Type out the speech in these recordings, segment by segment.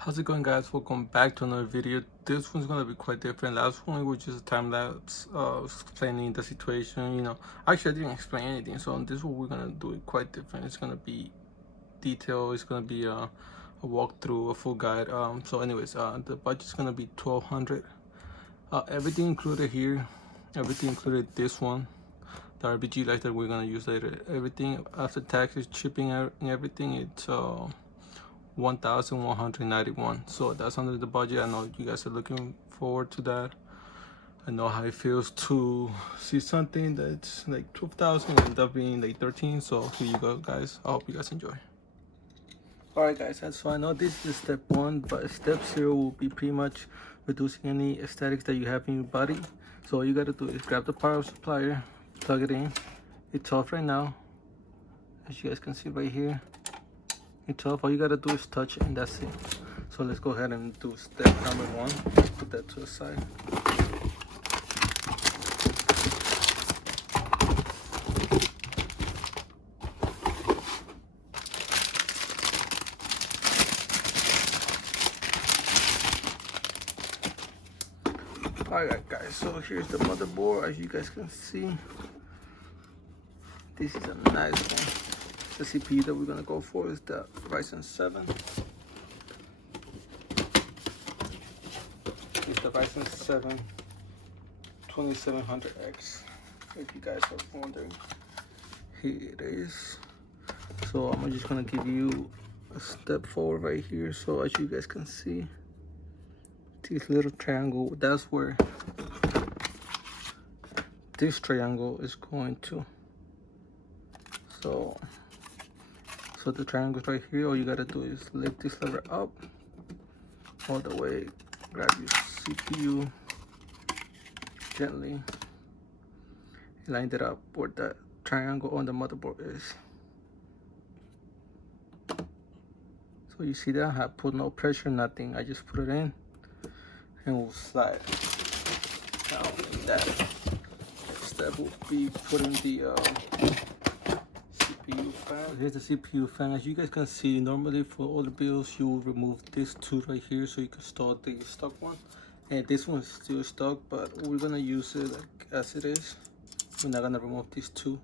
How's it going, guys? Welcome back to another video. This one's gonna be quite different. Last one was just a time lapse explaining the situation. Actually I didn't explain anything, so on this one we're gonna do it quite different. It's gonna be detailed. It's gonna be a walkthrough, a full guide. So anyways, the budget's gonna be 1200. Everything included here, everything included this one, the RGB light that we're gonna use later. Everything after taxes, shipping, and everything, it's 1,191. So that's under the budget. I know you guys are looking forward to that. I know how it feels to see something that's like 12,000 and end up being like 13. So here you go, guys. I hope you guys enjoy. Alright, guys, so I know this is step 1, but step 0 will be pretty much reducing any statics that you have in your body. So all you gotta do is grab the power supplier, plug it in. It's off right now, as you guys can see right here. It's off. All you gotta do is touch it, and that's it. So let's go ahead and do step number 1. Put that to the side. Alright, guys, so here's the motherboard. As you guys can see, this is a nice one. The CPU that we're gonna go for is the Ryzen 7. It's the Ryzen 7 2700X. If you guys are wondering, here it is. So I'm just gonna give you a step forward right here. So as you guys can see, this little triangle, that's where this triangle is going to. So the triangle's right here. All you gotta do is lift this lever up all the way, grab your CPU gently, line it up where that triangle on the motherboard is. So you see that I put no pressure, nothing. I just put it in and we'll slide. Now that step will be putting the CPU fan. Here's the CPU fan. As you guys can see, normally for all the builds you will remove this tool right here so you can store the stock one, and this one is still stock, but we're gonna use it like as it is. We're not gonna remove these two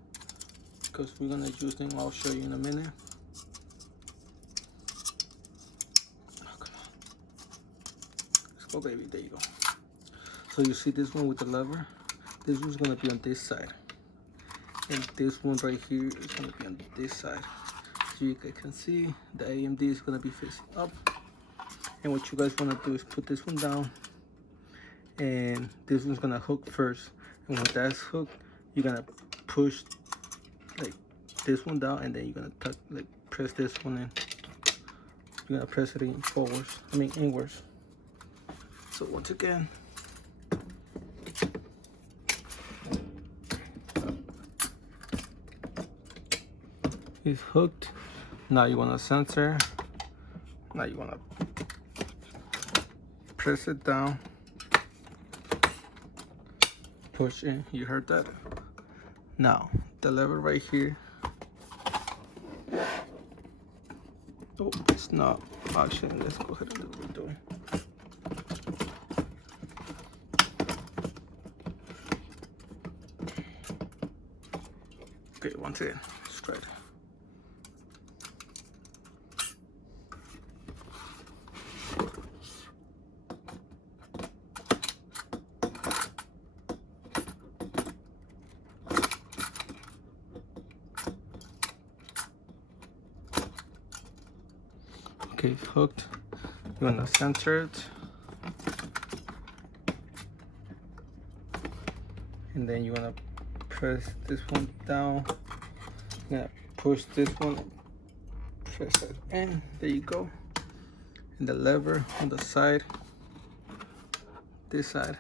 because we're gonna use them. I'll show you in a minute. Oh, come on. Let's go, baby. There you go. So you see this one with the lever, this one's gonna be on this side, and this one right here is gonna be on this side. So you guys can see the AMD is gonna be facing up, and what you guys wanna do is put this one down, and this one's gonna hook first, and when that's hooked, you're gonna push like this one down, and then you're gonna like press this one in. You're gonna press it in forwards, inwards. So once again, it's hooked. Now you want to censor. Now you want to press it down, push in. You heard that? Now the lever right here. Oh, it's not. Actually, let's go ahead and do what we're doing. Okay, once again, straight. Okay, it's hooked. You want to center it, and then you want to press this one down. Now push this one, press it in. There you go. And the lever on the side, this side.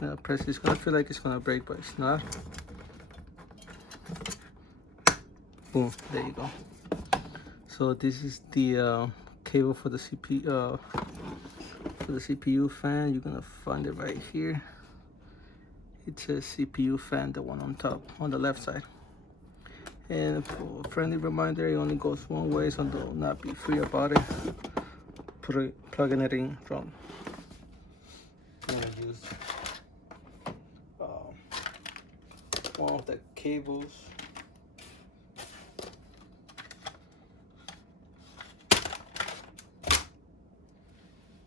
Now press. It's gonna feel like it's gonna break, but it's not. Boom. There you go. So this is the cable for the CPU fan. You're gonna find it right here. It says CPU fan, the one on top, on the left side. And for a friendly reminder, it only goes one way, so do not be free about it. plugging it in from. I'm gonna use one of the cables.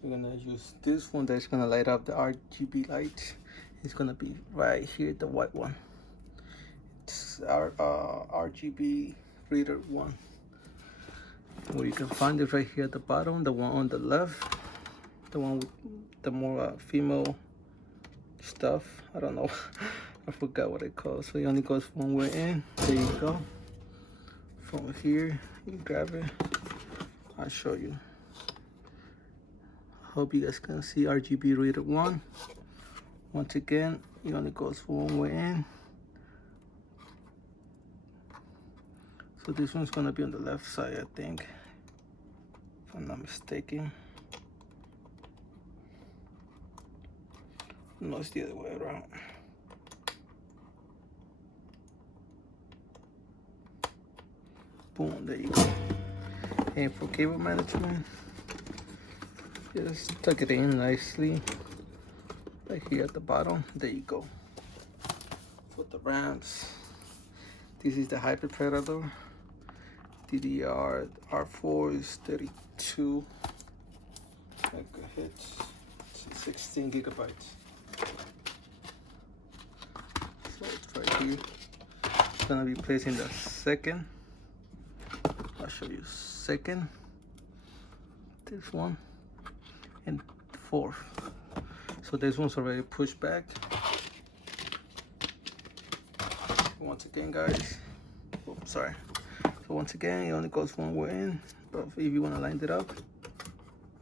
We're gonna use this one that's gonna light up the RGB lights. It's gonna be right here, the white one. It's our RGB reader one. Where you can find it right here at the bottom, the one on the left, the one with the more female stuff. I don't know. I forgot what it calls. So it only goes one way in. There you go. From here, you grab it. I'll show you. Hope you guys can see RGB reader one. Once again, it only goes one way in. So this one's gonna be on the left side, I think, if I'm not mistaken. No, it's the other way around. Boom, there you go. And for cable management, just tuck it in nicely right here at the bottom. There you go. For the RAMs, this is the Hyper Predator. DDR R4 is 32 megahertz, 16 gigabytes. So it's right here. It's gonna be placed in the second. I'll show you second, this one, and fourth. So this one's already pushed back. Once again, guys, oops, sorry. So once again, it only goes one way in, but if you want to line it up,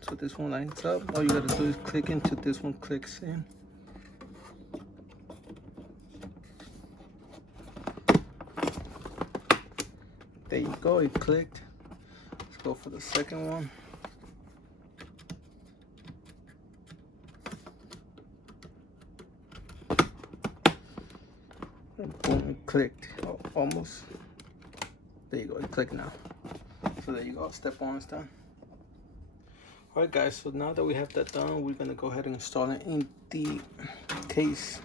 so this one lines up, all you got to do is click into this one, clicks in. There you go, it clicked. Let's go for the second one. And boom, it clicked. Oh, almost. There you go, it clicked now. So there you go, step one is done. Alright guys, so now that we have that done, we're gonna go ahead and install it in the case.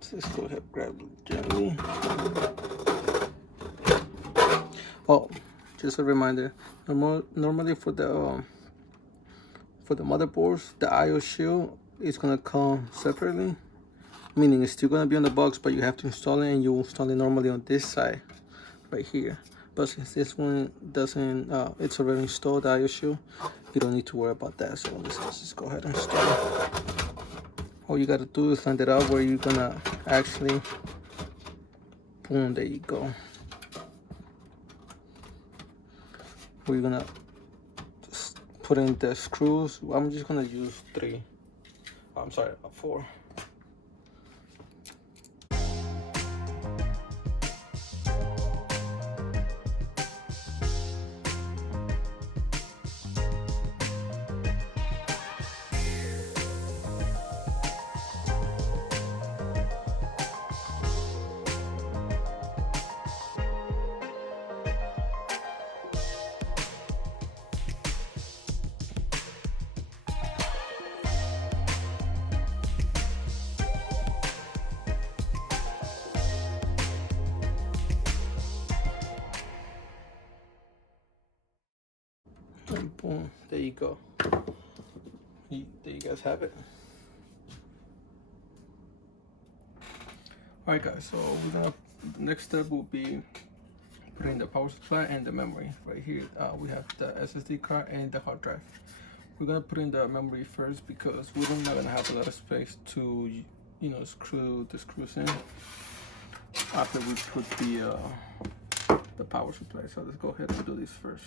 So let's go ahead and grab it gently. Oh, just a reminder, normally for the motherboards, the IO shield is gonna come separately, meaning it's still gonna be on the box, but you have to install it, and you install it normally on this side right here. But since this one doesn't, it's already installed, the IO shield, you don't need to worry about that. So let's just go ahead and install it. All you gotta do is line it up where you're gonna actually, boom, there you go. Where you're gonna just put in the screws. I'm just gonna use 3. I'm sorry, 4. And boom, there you go. There you guys have it. Alright guys, so the next step will be putting the power supply and the memory. Right here we have the SSD card and the hard drive. We're gonna put in the memory first because we're not gonna have a lot of space to, you know, screw the screws in after we put the power supply. So let's go ahead and do this first.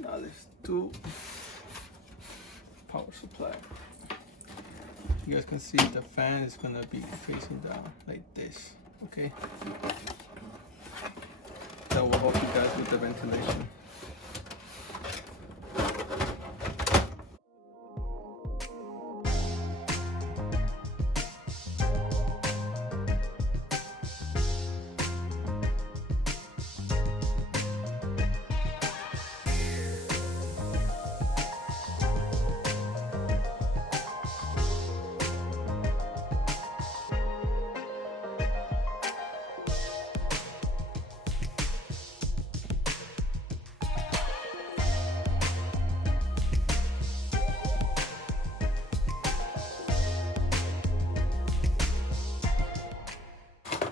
Now let's do power supply. You guys can see the fan is gonna be facing down like this, okay? That will help you guys with the ventilation.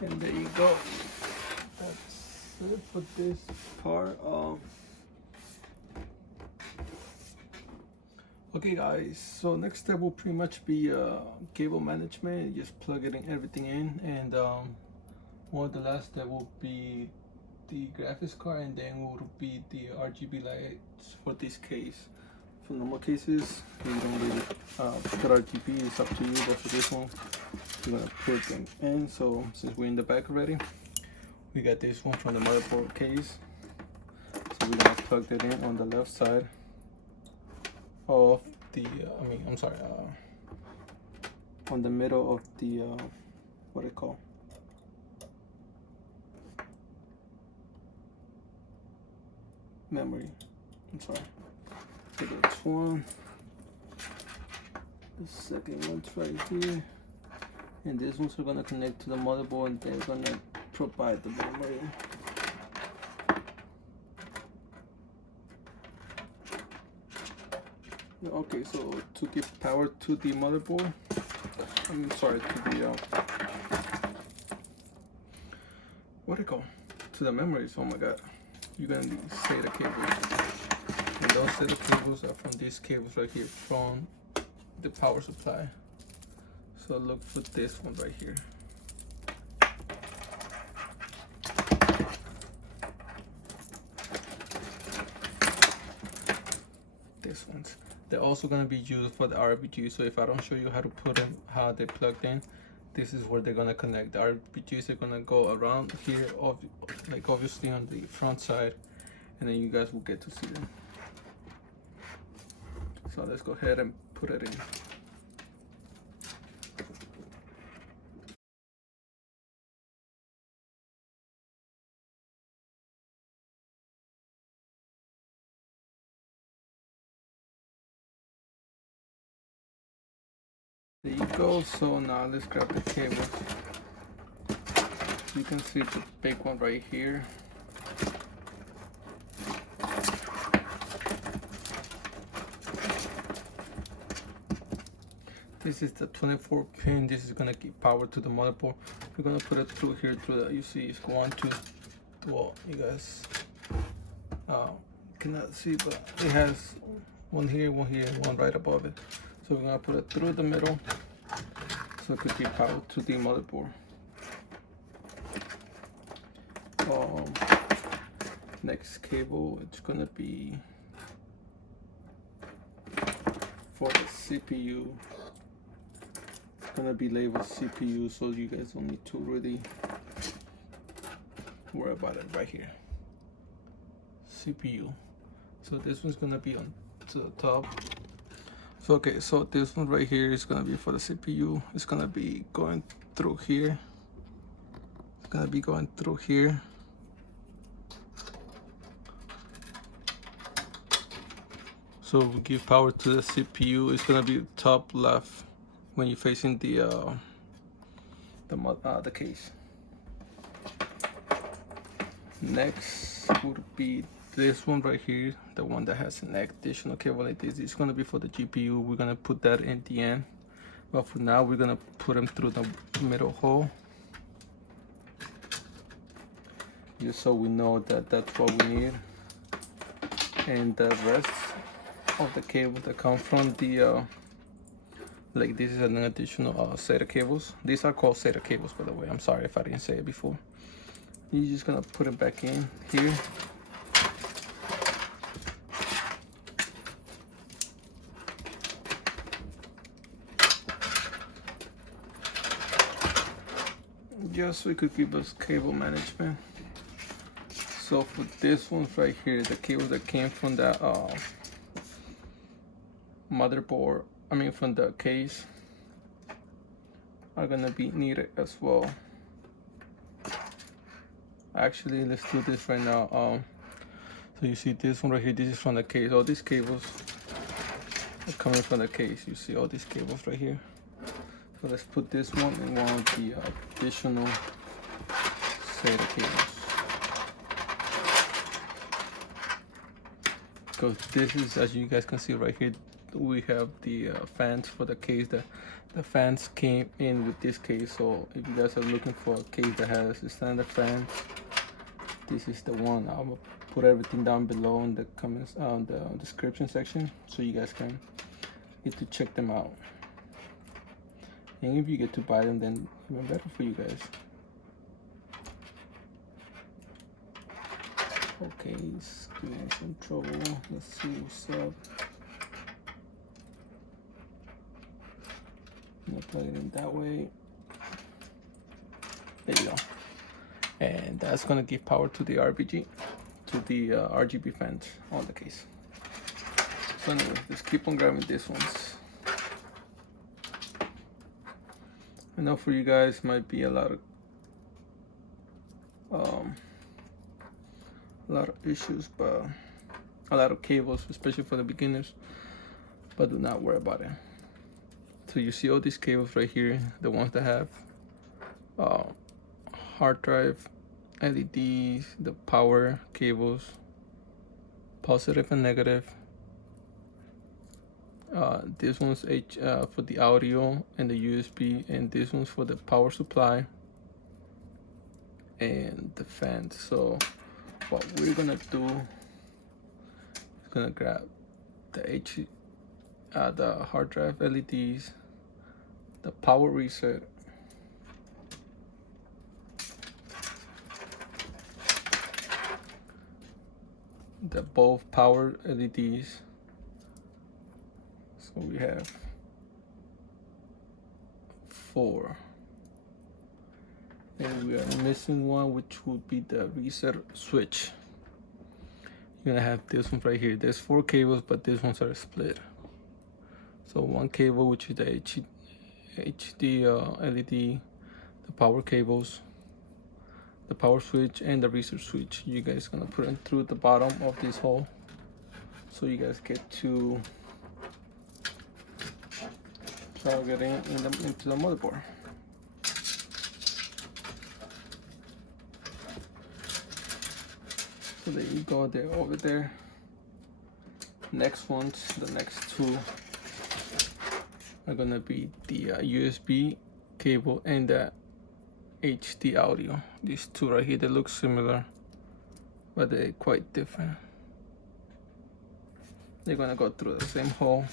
And there you go. That's it for this part. Okay guys, so next step will pretty much be cable management. Just plug it in, everything in, and one of the last step will be the graphics card, and then will be the RGB lights for this case. For normal cases, you don't really put RGB, it's up to you, but for this one, we're gonna put them in. So since we're in the back already, we got this one from the motherboard case. So we're gonna plug that in on the left side of the, on the middle of the, what it called? Memory. I'm sorry. So that's one. The second one's right here. And these ones are gonna connect to the motherboard, and they're gonna provide the memory. Okay, so to give power to the motherboard, to the what do you call? To the memories. Oh my god, you're gonna need SATA cables, and those SATA cables are from these cables right here from the power supply. So look for this one right here. This one's. They're also going to be used for the RGB. So if I don't show you how to put them, how they plugged in, this is where they're going to connect. The RGBs are going to go around here, like obviously on the front side, and then you guys will get to see them. So let's go ahead and put it in. There you go. So now let's grab the cable. You can see the big one right here. This is the 24 pin. This is gonna give power to the motherboard. We're gonna put it through here, through the, you see it's 1, 2, well, you guys cannot see, but it has one here, one right above it. So we're gonna put it through the middle, so it could give power to the motherboard. Next cable, it's gonna be for the CPU. It's gonna be labeled CPU, so you guys don't need to really worry about it right here. CPU. So this one's gonna be on to the top. So okay, so this one right here is gonna be for the CPU. It's gonna be going through here. It's gonna be going through here. So we give power to the CPU. It's gonna be top left when you're facing the case. Next would be this one right here, the one that has an additional cable like this. It's gonna be for the GPU. We're gonna put that in the end, but for now we're gonna put them through the middle hole, just so we know that that's what we need. And the rest of the cable that come from the like this is an additional SATA cables. These are called SATA cables, by the way. I'm sorry if I didn't say it before. You're just gonna put it back in here. just so it could give us cable management. So for this one right here, the cables that came from the motherboard, from the case, are gonna be needed as well. Actually, let's do this right now. So you see this one right here, this is from the case. All these cables are coming from the case. You see all these cables right here. So let's put this one in one of the additional SATA cables. Because this is, as you guys can see right here, we have the fans for the case. The fans came in with this case. So if you guys are looking for a case that has standard fans, this is the one. I'm gonna put everything down below in the comments, the description section, so you guys can get to check them out. And if you get to buy them, then even better for you guys. Okay, it's giving some trouble. Let's see what's up. I'm gonna plug it in that way. There you go. And that's gonna give power to the RGB fans on the case. So anyway, just keep on grabbing these ones. I know for you guys might be a lot of issues, but a lot of cables, especially for the beginners, but do not worry about it. So you see all these cables right here, the ones that have hard drive, LEDs, the power cables, positive and negative. This one's for the audio and the USB, and this one's for the power supply and the fans. So what we're gonna do is gonna grab the hard drive LEDs, the power reset, the both power LEDs. So we have 4. And we are missing one, which would be the reset switch. You're gonna have this one right here. There's 4 cables, but these ones are split. So one cable, which is the HD LED, the power cables, the power switch, and the reset switch. You guys gonna put it through the bottom of this hole, so you guys get to plug it into the motherboard. So there you go, they're over there. Next ones, the next 2 are gonna be the USB cable and the HD audio. These 2 right here, they look similar, but they're quite different. They're gonna go through the same hole.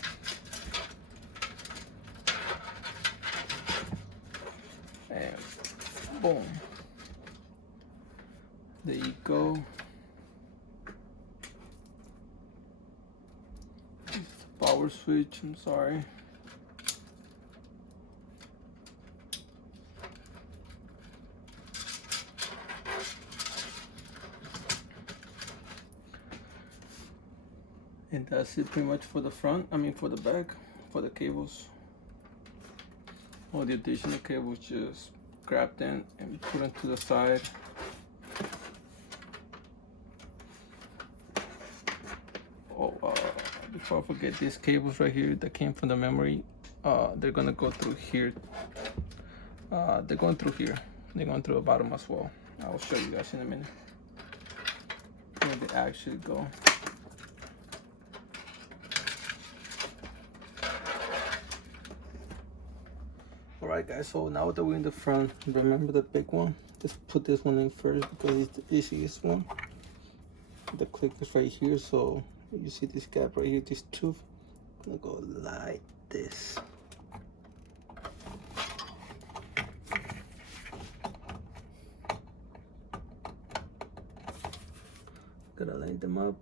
And boom. There you go. Power switch, I'm sorry. And that's it pretty much for the front, for the back, for the cables. All the additional cables just grabbed in and put them to the side. Before I forget, these cables right here that came from the memory, they're gonna go through here. They're going through here. They're going through the bottom as well. I will show you guys in a minute where they actually go. Alright guys, so now that we're in the front, remember the big one? Just put this one in first because it's the easiest one. The click is right here, so you see this gap right here, this tooth. I'm gonna go like this. Gotta line them up.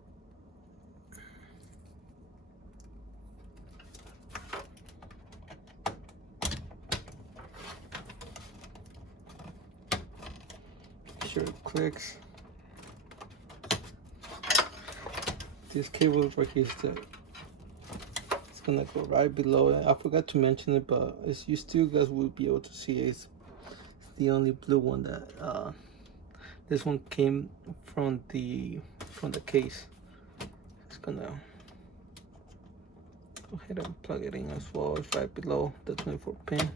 sure it clicks. This cable right here is it's gonna go right below it. I forgot to mention it, but as you still guys will be able to see it. It's the only blue one that this one came from the case. It's gonna go ahead and plug it in as well. It's right below the 24 pin.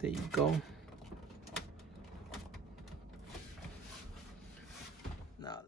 There you go. Now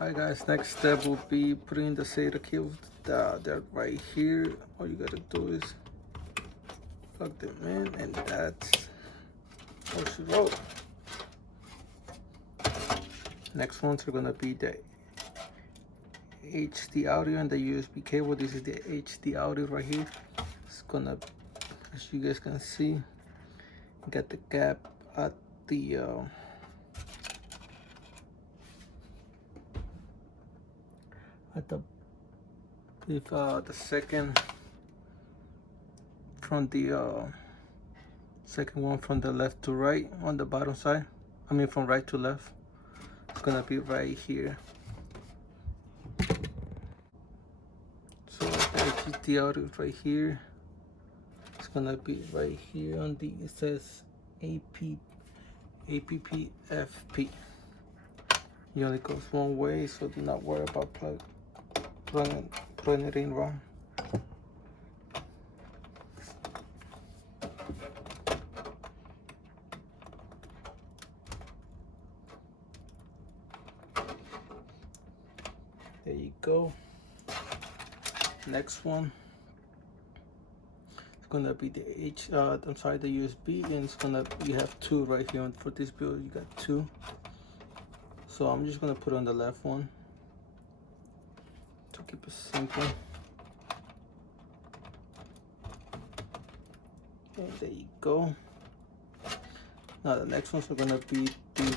alright guys, next step will be putting the SATA cables they're right here. All you gotta do is plug them in, and that's how she wrote. Next ones are gonna be the HD audio and the USB cable. This is the HD audio right here. It's gonna, as you guys can see, got the gap at the the second from the second one from the left to right on the bottom side. I mean from right to left. It's gonna be right here. So the HD audio is right here. It's gonna be right here on the, it says APPFP. It only goes one way, so do not worry about putting it in wrong. There you go. Next one, it's gonna be the the USB, and it's gonna, you have two right here for this build. You got two. So I'm just gonna put on the left one to keep it simple. And there you go. Now the next ones are gonna be the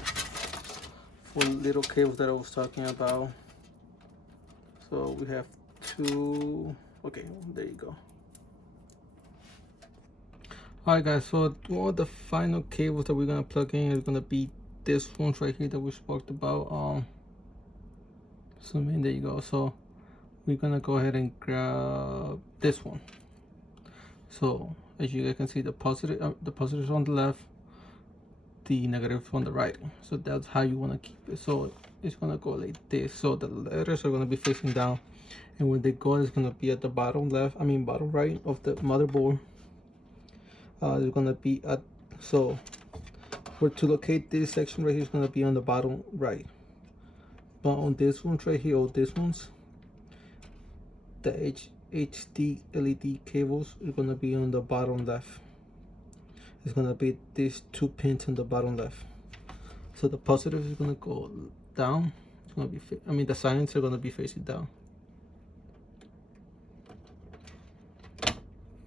four little cables that I was talking about. So we have two. Okay, there you go. Alright guys, so one of the final cables that we're gonna plug in is gonna be this one right here that we spoke about. Zoom in, there you go. So we're gonna go ahead and grab this one. So as you guys can see, the positive is on the left, the negative on the right. So that's how you want to keep it. So it's gonna go like this. So the letters are gonna be facing down, and when they go, it's gonna be at the bottom left, I mean bottom right of the motherboard. They're gonna be at, so to locate this section right here is gonna be on the bottom right. But on this one right here, or this one's, the HD LED cables are gonna be on the bottom left. It's gonna be these two pins on the bottom left. So the positive is gonna go down. It's gonna be, I mean the signs are gonna be facing down.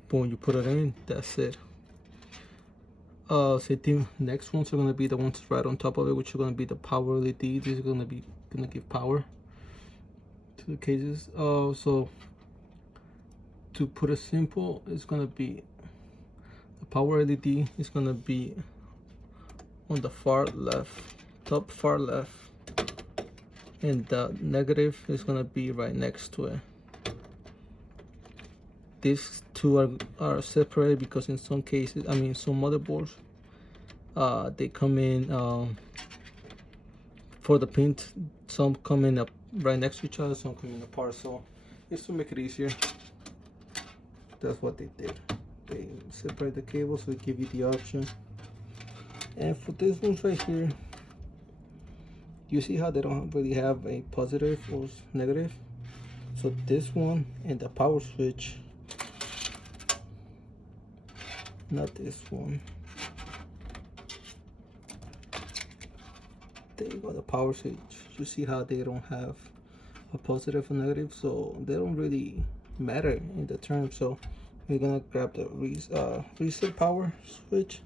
Boom, you put it in, that's it. The next ones are gonna be the ones right on top of it, which are gonna be the power LED. This is gonna give power to the cases. So to put it simple, it's gonna be the power LED is gonna be on the far left, top far left, and the negative is gonna be right next to it. These two are separate because in some cases, I mean some motherboards, they come in for the pin. Some come in up right next to each other, some come in apart. So just to make it easier, that's what they did. They separate the cables, so they give you the option. And for this one right here, you see how they don't really have a positive or negative. So this one and the power switch, not this one. There you go, the power switch. You see how they don't have a positive or negative, so they don't really matter in the term. So we're gonna grab the reset power switch.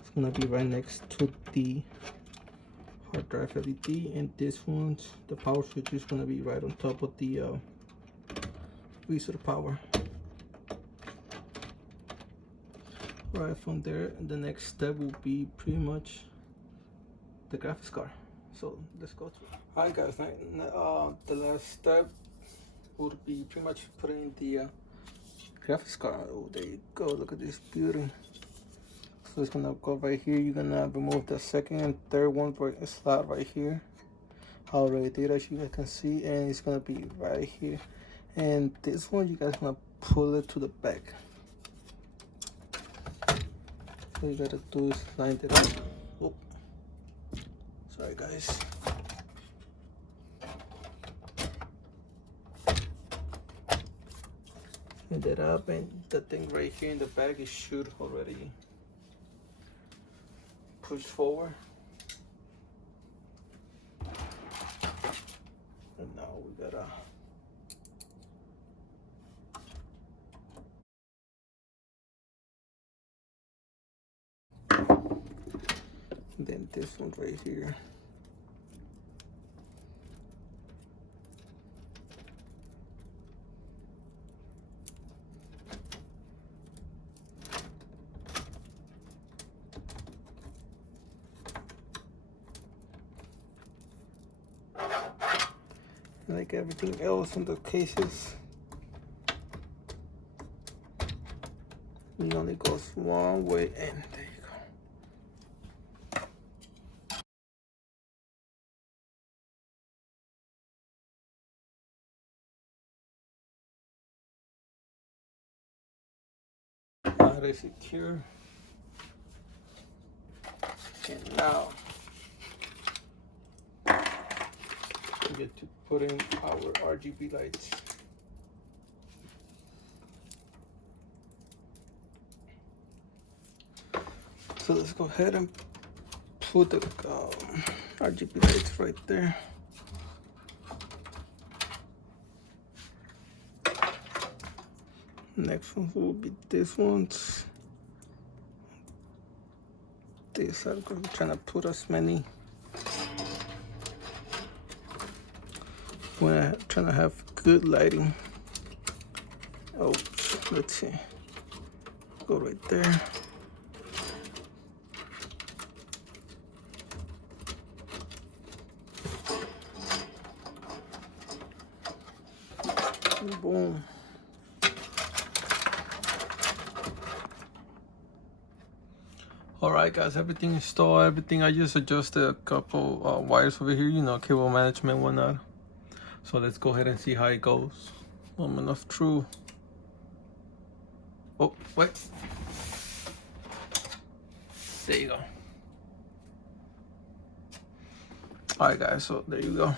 It's gonna be right next to the hard drive LED, and this one's the power switch is gonna be right on top of the reset power. Right from there, the next step will be pretty much the graphics card. So let's go through. Alright guys, the last step would be pretty much putting the graphics card. Oh, there you go, look at this beauty. So it's gonna go right here. You're gonna remove the second and third one for a slot right here. I already did, as you guys can see, and it's gonna be right here. And this one, you guys gonna pull it to the back. All you gotta do is line it up. Oh, sorry guys. Line that up, and the thing right here in the back is should already push forward. And now we gotta then this one right here. Like everything else in the cases, it only goes one way, and there you go. Now they secure, and now we get to put in our RGB lights. So let's go ahead and put the RGB lights right there. Next one will be this ones. This I'm trying to put as many. When I'm trying to have good lighting. Oh, let's see. Go right there. And boom. Alright guys, everything installed, everything. I just adjusted a couple wires over here, you know, cable management, whatnot. So let's go ahead and see how it goes. Moment of truth. Oh, wait. There you go. Alright guys, so there you go.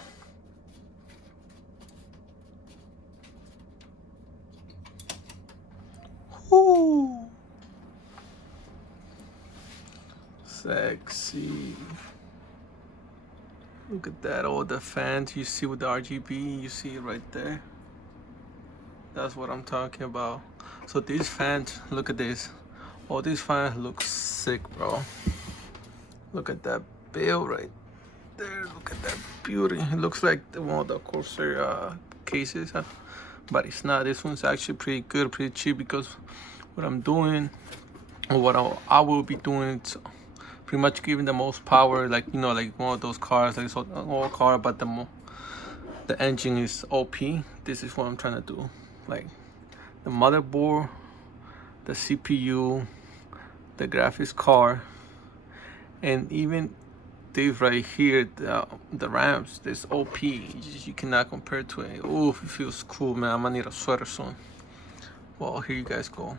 Woo! Sexy. Look at that, all the fans you see with the RGB, you see it right there. That's what I'm talking about. So these fans, look at this. All these fans look sick, bro. Look at that build right there. Look at that beauty. It looks like one of the Corsair cases, but it's not. This one's actually pretty good, pretty cheap, because what I'm doing, or what I will be doing, it's pretty much giving the most power, like, you know, like one of those cars, like it's an old car, but the engine is OP. This is what I'm trying to do. Like the motherboard, the CPU, the graphics card, and even this right here, the RAMs, this OP. You cannot compare to it. Oh, it feels cool, man. I'm gonna need a sweater soon. Well, here you guys go.